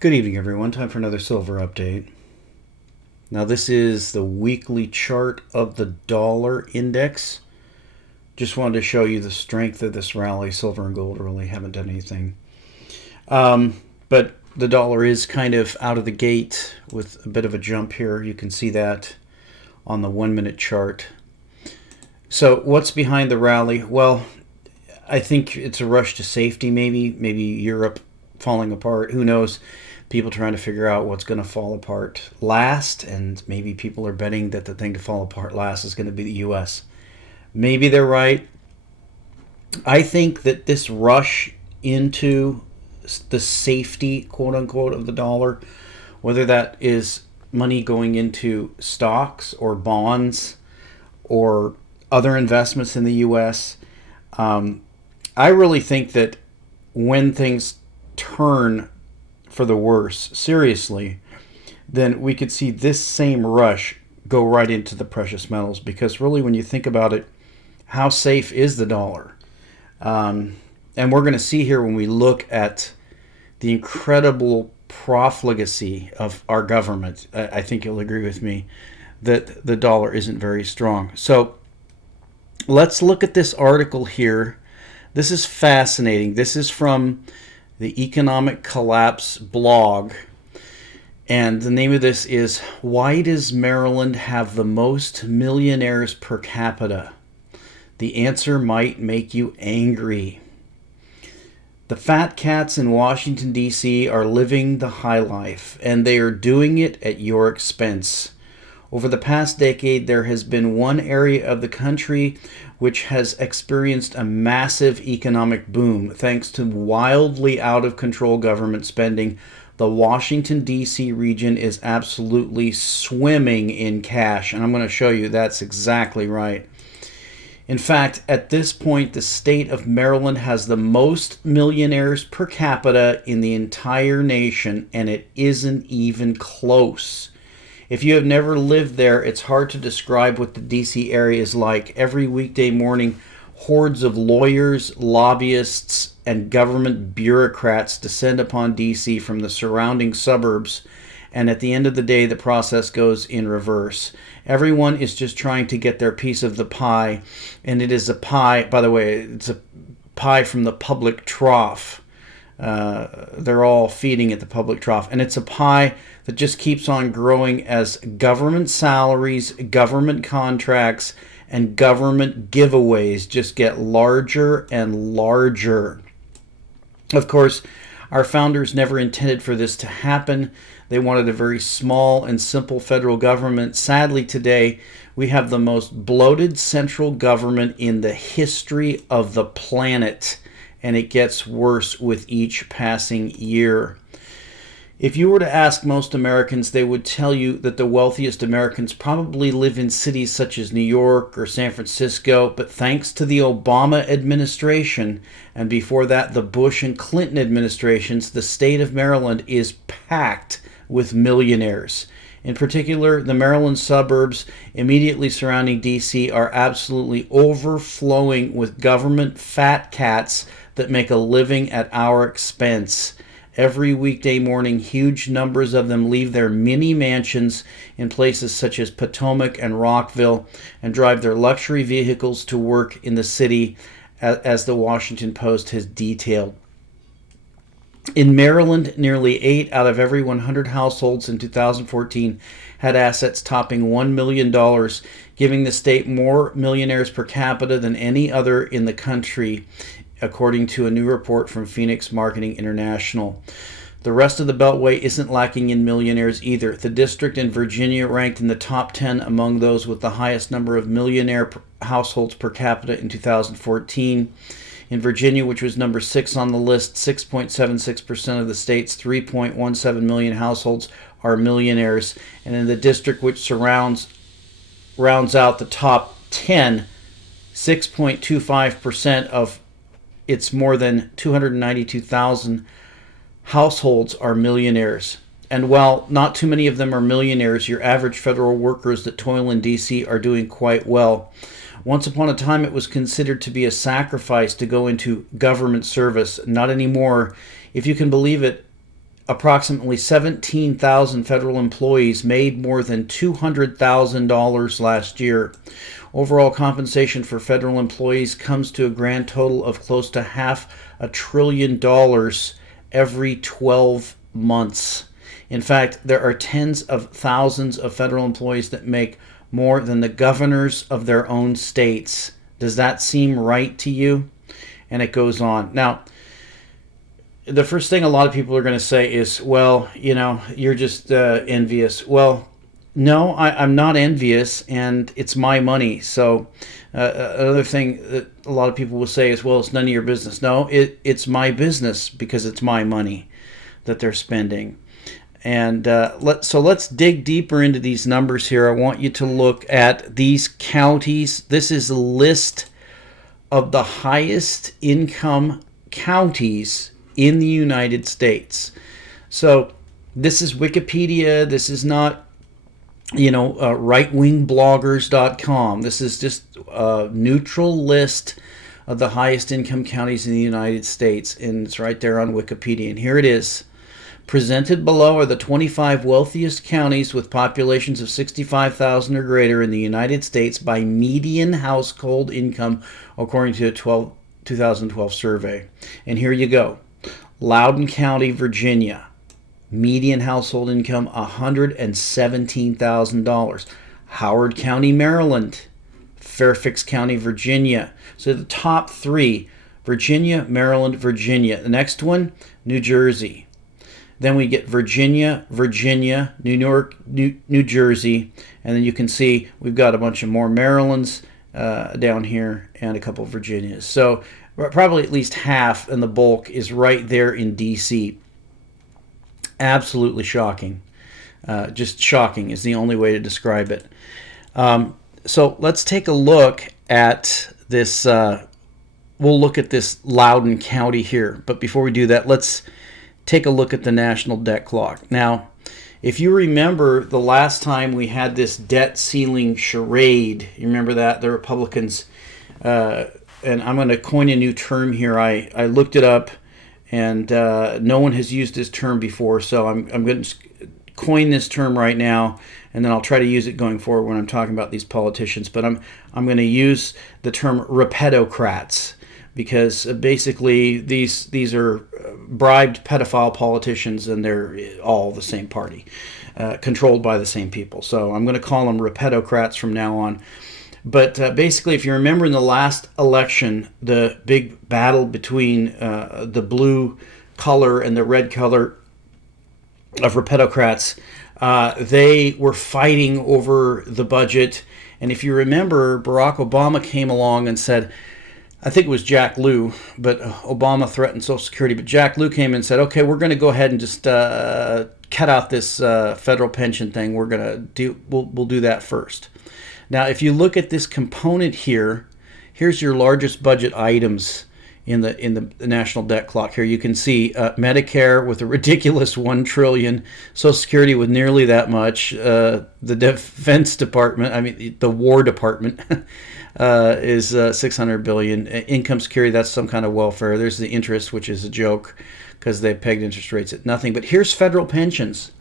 Good evening, everyone. Time for another silver update. Now, this is the weekly chart of the dollar index. Just wanted to show you the strength of this rally. Silver and gold really haven't done anything. But the dollar is kind of out of the gate with a bit of a jump here. You can see that on the 1 minute chart. So, what's behind the rally? Well, I think it's a rush to safety, maybe Europe falling apart. Who knows? People trying to figure out what's going to fall apart last, and maybe people are betting that the thing to fall apart last is going to be the U.S. Maybe they're right. I think that this rush into the safety, quote unquote, of the dollar, whether that is money going into stocks or bonds or other investments in the U.S., I really think that when things turn for the worse, seriously, then we could see this same rush go right into the precious metals. Because really, when you think about it, how safe is the dollar? And we're going to see here when we look at the incredible profligacy of our government, I think you'll agree with me that the dollar isn't very strong. So let's look at this article here. This is fascinating. This is from the Economic Collapse blog. And the name of this is, Why Does Maryland Have the Most Millionaires Per Capita? The answer might make you angry. The fat cats in Washington, D.C. are living the high life, and they are doing it at your expense. Over the past decade, there has been one area of the country which has experienced a massive economic boom thanks to wildly out-of-control government spending. The Washington, D.C. region is absolutely swimming in cash, and I'm going to show you that's exactly right. In fact, at this point, the state of Maryland has the most millionaires per capita in the entire nation, and it isn't even close. If you have never lived there, it's hard to describe what the D.C. area is like. Every weekday morning, hordes of lawyers, lobbyists, and government bureaucrats descend upon D.C. from the surrounding suburbs, and at the end of the day, the process goes in reverse. Everyone is just trying to get their piece of the pie, and it is a pie, by the way, it's a pie from the public trough. They're all feeding at the public trough, and it's a pie that just keeps on growing as government salaries, government contracts, and government giveaways just get larger and larger. Of course, our founders never intended for this to happen. They wanted a very small and simple federal government. Sadly, today, we have the most bloated central government in the history of the planet, and it gets worse with each passing year. If you were to ask most Americans, they would tell you that the wealthiest Americans probably live in cities such as New York or San Francisco, but thanks to the Obama administration, and before that the Bush and Clinton administrations, the state of Maryland is packed with millionaires. In particular, the Maryland suburbs immediately surrounding D.C. are absolutely overflowing with government fat cats that make a living at our expense. Every weekday morning, huge numbers of them leave their mini mansions in places such as Potomac and Rockville and drive their luxury vehicles to work in the city, as the Washington Post has detailed. In Maryland, nearly 8 out of every 100 households in 2014 had assets topping $1 million, giving the state more millionaires per capita than any other in the country, according to a new report from Phoenix Marketing International. The rest of the Beltway isn't lacking in millionaires either. The district in Virginia ranked in the top 10 among those with the highest number of millionaire households per capita in 2014. In Virginia, which was number 6 on the list, 6.76% of the state's 3.17 million households are millionaires. And in the district which rounds out the top 10, 6.25% of its more than 292,000 households are millionaires. And while not too many of them are millionaires, your average federal workers that toil in D.C. are doing quite well. Once upon a time, it was considered to be a sacrifice to go into government service. Not anymore. If you can believe it, approximately 17,000 federal employees made more than $200,000 last year. Overall compensation for federal employees comes to a grand total of close to $500 billion every 12 months. In fact, there are tens of thousands of federal employees that make more than the governors of their own states. Does that seem right to you? And it goes on. Now, the first thing a lot of people are going to say is, well, you're just envious. Well, no, I'm not envious, and it's my money. So another thing that a lot of people will say is, well, it's none of your business. No, it's my business because it's my money that they're spending. And let's dig deeper into these numbers here. I want you to look at these counties. This is a list of the highest income counties in the United States. So this is Wikipedia. This is not, rightwingbloggers.com. This is just a neutral list of the highest income counties in the United States, and it's right there on Wikipedia. And here it is. Presented below are the 25 wealthiest counties with populations of 65,000 or greater in the United States by median household income, according to a 2012 survey. And here you go. Loudoun County, Virginia. Median household income, $117,000. Howard County, Maryland. Fairfax County, Virginia. So the top three, Virginia, Maryland, Virginia. The next one, New Jersey. Then we get Virginia, New York, New Jersey. And then you can see we've got a bunch of more Marylands down here and a couple of Virginias. So probably at least half, and the bulk is right there in D.C. Absolutely shocking. Just shocking is the only way to describe it. So let's take a look at this. We'll look at this Loudoun County here. But before we do that, let's take a look at the national debt clock. Now, if you remember the last time we had this debt ceiling charade, you remember that? The Republicans, and I'm going to coin a new term here. I looked it up, and no one has used this term before, so I'm going to coin this term right now, and then I'll try to use it going forward when I'm talking about these politicians. But I'm going to use the term repetocrats, because basically these are bribed pedophile politicians, and they're all the same party, controlled by the same people. So I'm going to call them repetocrats from now on. But basically, if you remember in the last election, the big battle between the blue color and the red color of repetocrats, they were fighting over the budget. And if you remember, Barack Obama came along and said, I think it was Jack Lew, but Obama threatened Social Security. But Jack Lew came in and said, okay, we're going to go ahead and just cut out this federal pension thing. We'll do that first. Now, if you look at this component here, here's your largest budget items in the national debt clock. Here you can see Medicare with a ridiculous $1 trillion, Social Security with nearly that much, the Defense Department, the War Department is $600 billion. Income security, that's some kind of welfare. There's the interest, which is a joke because they pegged interest rates at nothing. But here's federal pensions.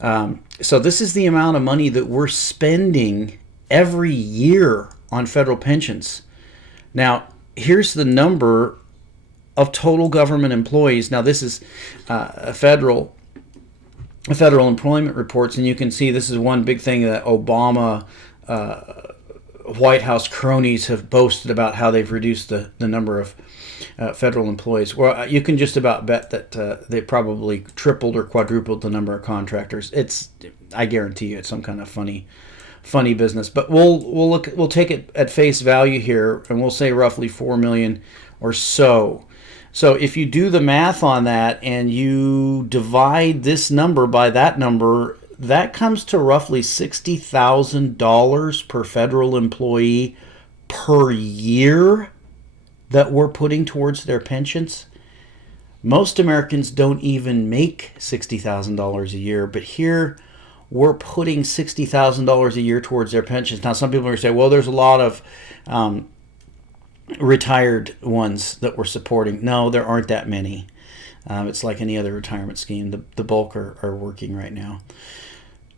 So this is the amount of money that we're spending every year on federal pensions. Now, here's the number of total government employees. Now, this is federal employment reports, and you can see this is one big thing that Obama White House cronies have boasted about, how they've reduced the number of federal employees. Well, you can just about bet that they probably tripled or quadrupled the number of contractors. I guarantee you, it's some kind of funny business. But we'll take it at face value here, and we'll say roughly 4 million or so. So if you do the math on that and you divide this number by that number, that comes to roughly $60,000 per federal employee per year that we're putting towards their pensions. Most Americans don't even make $60,000 a year, but here we're putting $60,000 a year towards their pensions. Now, some people are going to say, well, there's a lot of retired ones that we're supporting. No, there aren't that many. It's like any other retirement scheme. The bulk are working right now.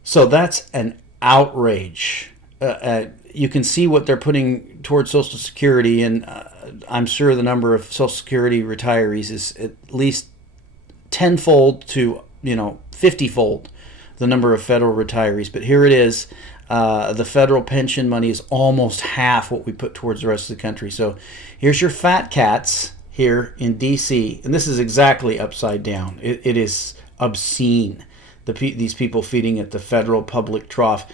So that's an outrage. You can see what they're putting towards Social Security, and I'm sure the number of Social Security retirees is at least tenfold to 50-fold the number of federal retirees. But here it is. The federal pension money is almost half what we put towards the rest of the country. So here's your fat cats here in D.C., and this is exactly upside down. It is obscene. These people feeding at the federal public trough,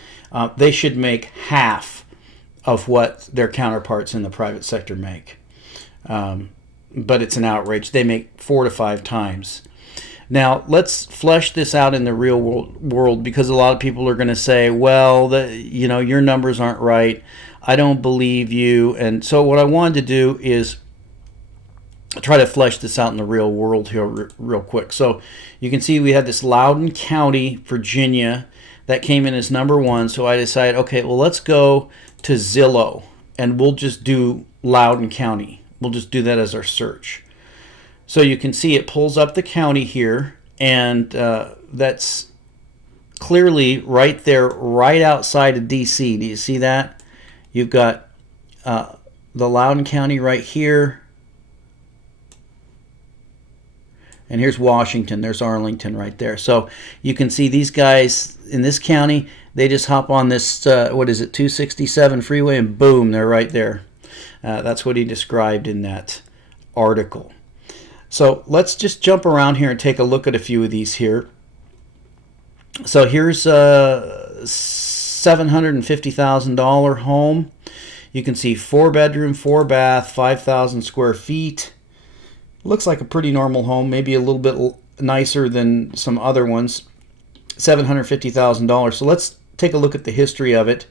they should make half of what their counterparts in the private sector make. But it's an outrage. They make 4 to 5 times. Now, let's flesh this out in the real world, because a lot of people are going to say, well, your numbers aren't right. I don't believe you. And so what I wanted to do is try to flesh this out in the real world here real quick. So you can see we had this Loudoun County, Virginia, that came in as number 1. So I decided, okay, well, let's go to Zillow, and we'll just do Loudoun County. We'll just do that as our search. So you can see it pulls up the county here, and that's clearly right there, right outside of D.C. Do you see that? You've got the Loudoun County right here. And here's Washington. There's Arlington right there. So you can see these guys in this county, they just hop on this, 267 freeway, and boom, they're right there. That's what he described in that article. So let's just jump around here and take a look at a few of these here. So here's a $750,000 home. You can see 4-bedroom, 4-bath, 5,000 square feet. Looks like a pretty normal home, maybe a little bit nicer than some other ones. $750,000. So let's take a look at the history of it.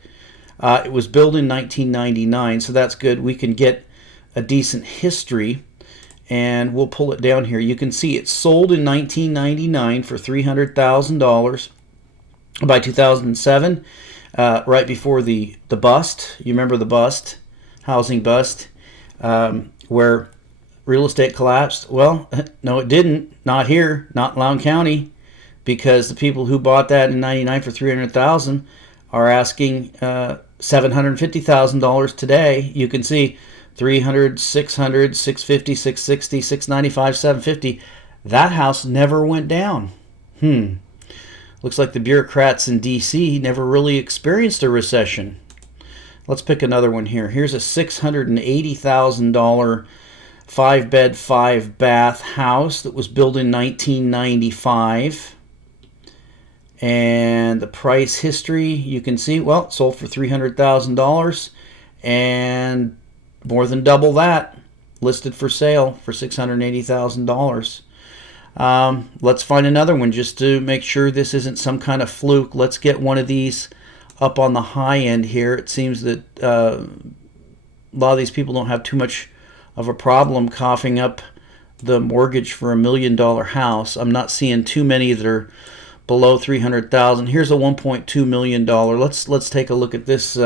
It was built in 1999, so that's good. We can get a decent history, and we'll pull it down here. You can see it sold in 1999 for $300,000. By 2007, right before the bust, you remember the bust, housing bust, where real estate collapsed? Well, no, it didn't. Not here, not in Loudoun County, because the people who bought that in '99 for $300,000 are asking $750,000 today. You can see $300,000, $600,000, $650,000, $660,000, $695,000, $750,000. That house never went down. Looks like the bureaucrats in D.C. never really experienced a recession. Let's pick another one here. Here's a $680,000 5-bed, 5-bath house that was built in 1995. And the price history, you can see, well, it sold for $300,000, and more than double that listed for sale for $680,000. Let's find another one just to make sure this isn't some kind of fluke. Let's get one of these up on the high end here. It seems that a lot of these people don't have too much of a problem coughing up the mortgage for $1 million house. I'm not seeing too many that are below $300,000. Here's a $1.2 million. Let's take a look at this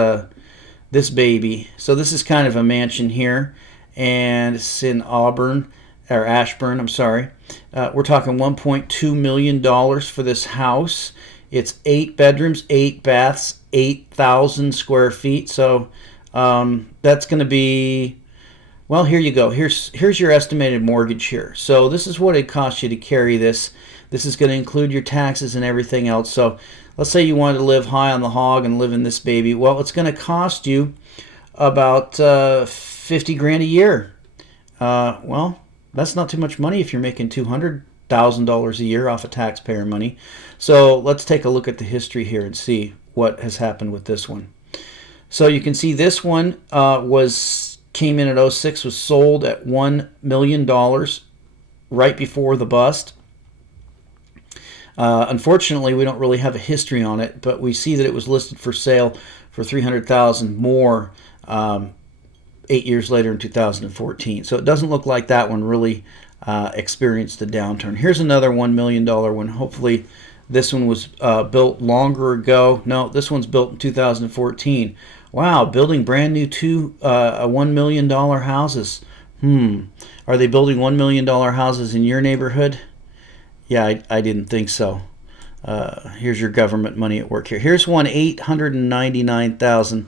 this baby. So this is kind of a mansion here, and it's in Ashburn. I'm sorry. We're talking $1.2 million for this house. It's 8 bedrooms, 8 baths, 8,000 square feet. So that's going to be, well, here you go. Here's your estimated mortgage here. So this is what it costs you to carry this. This is going to include your taxes and everything else. So let's say you wanted to live high on the hog and live in this baby. Well, it's going to cost you about $50,000 a year. Well, that's not too much money if you're making $200,000 a year off of taxpayer money. So let's take a look at the history here and see what has happened with this one. So you can see this one came in at 06, was sold at $1 million right before the bust. Unfortunately, we don't really have a history on it, but we see that it was listed for sale for $300,000 more 8 years later in 2014. So it doesn't look like that one really experienced a downturn. Here's another $1 million one. Hopefully this one was built longer ago. No, this one's built in 2014. Wow, building brand new $1 million houses Are they building $1 million houses in your neighborhood? Yeah, I didn't think so. Here's your government money at work here. Here's one, 899,000.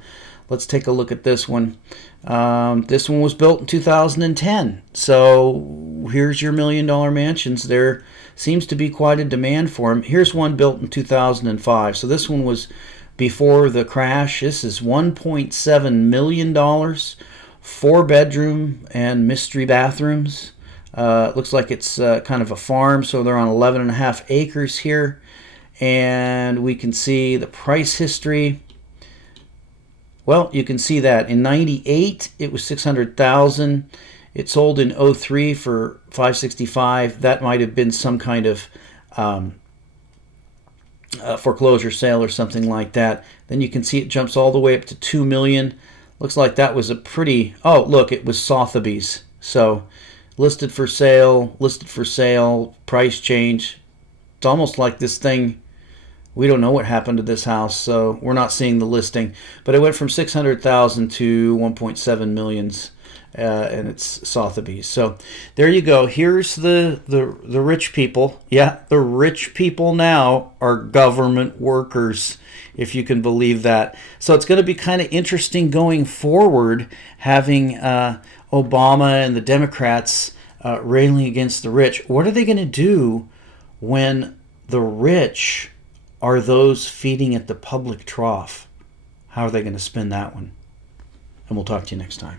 Let's take a look at this one. This one was built in 2010. So here's your $1 million mansions. There seems to be quite a demand for them. Here's one built in 2005. So this one was before the crash. This is $1.7 million, 4-bedroom and mystery bathrooms. Looks like it's kind of a farm, so they're on 11.5 acres here. And we can see the price history. Well, you can see that in 98 it was 600,000. It sold in 03 for 565. That might have been some kind of foreclosure sale or something like that. Then you can see it jumps all the way up to 2 million. Looks like that was a pretty, oh look, it was Sotheby's. So listed for sale, price change. It's almost like this thing, we don't know what happened to this house, so we're not seeing the listing. But it went from 600,000 to 1.7 millions, and it's Sotheby's. So there you go. Here's the rich people. Yeah, the rich people now are government workers, if you can believe that. So it's going to be kind of interesting going forward, having Obama and the Democrats railing against the rich. What are they going to do when the rich are those feeding at the public trough? How are they going to spin that one? And we'll talk to you next time.